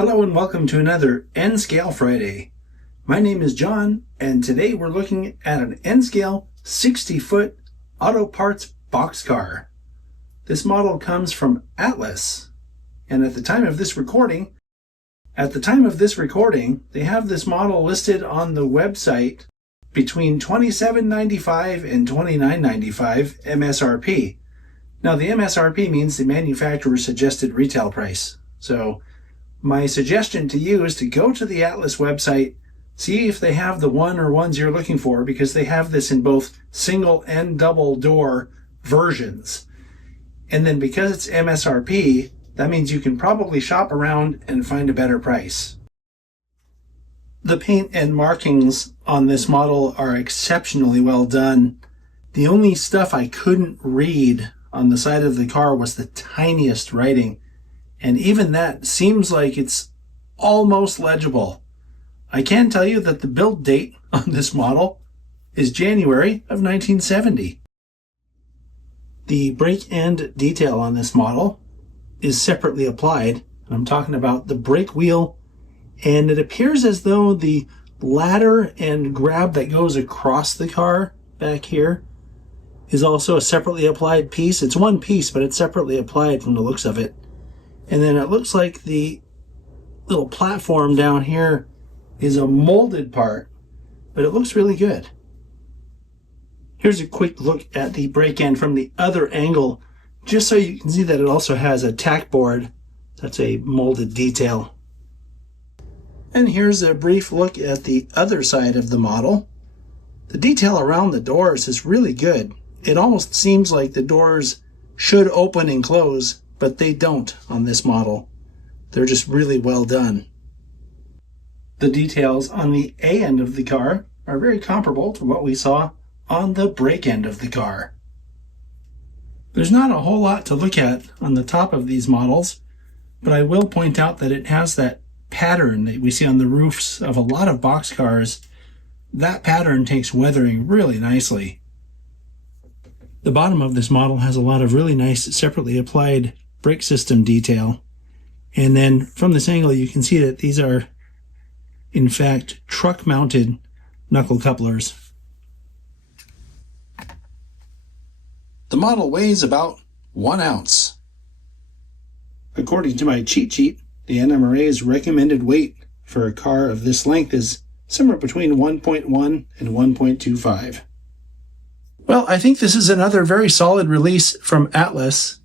Hello and welcome to another N-Scale Friday. My name is John, and today we're looking at an N-Scale 60-foot auto parts boxcar. This model comes from Atlas, and at the time of this recording, they have this model listed on the website between $27.95 and $29.95 MSRP. Now the MSRP means the manufacturer's suggested retail price. So my suggestion to you is to go to the Atlas website, see if they have the one or ones you're looking for, because they have this in both single and double door versions. And then because it's MSRP, that means you can probably shop around and find a better price. The paint and markings on this model are exceptionally well done. The only stuff I couldn't read on the side of the car was the tiniest writing. And even that seems like it's almost legible. I can tell you that the build date on this model is January of 1970. The brake end detail on this model is separately applied. I'm talking about the brake wheel, and it appears as though the ladder and grab that goes across the car back here is also a separately applied piece. It's one piece, but it's separately applied from the looks of it. And then it looks like the little platform down here is a molded part, but it looks really good. Here's a quick look at the brake end from the other angle, just so you can see that it also has a tack board. That's a molded detail. And here's a brief look at the other side of the model. The detail around the doors is really good. It almost seems like the doors should open and close, but they don't on this model. They're just really well done. The details on the A end of the car are very comparable to what we saw on the brake end of the car. There's not a whole lot to look at on the top of these models, but I will point out that it has that pattern that we see on the roofs of a lot of boxcars. That pattern takes weathering really nicely. The bottom of this model has a lot of really nice separately applied brake system detail. And then from this angle you can see that these are in fact truck mounted knuckle couplers. The model weighs about 1 ounce. According to my cheat sheet, the NMRA's recommended weight for a car of this length is somewhere between 1.1 and 1.25. Well, I think this is another very solid release from Atlas.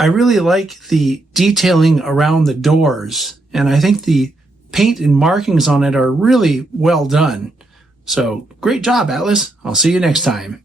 I really like the detailing around the doors, and I think the paint and markings on it are really well done. So, great job, Atlas. I'll see you next time.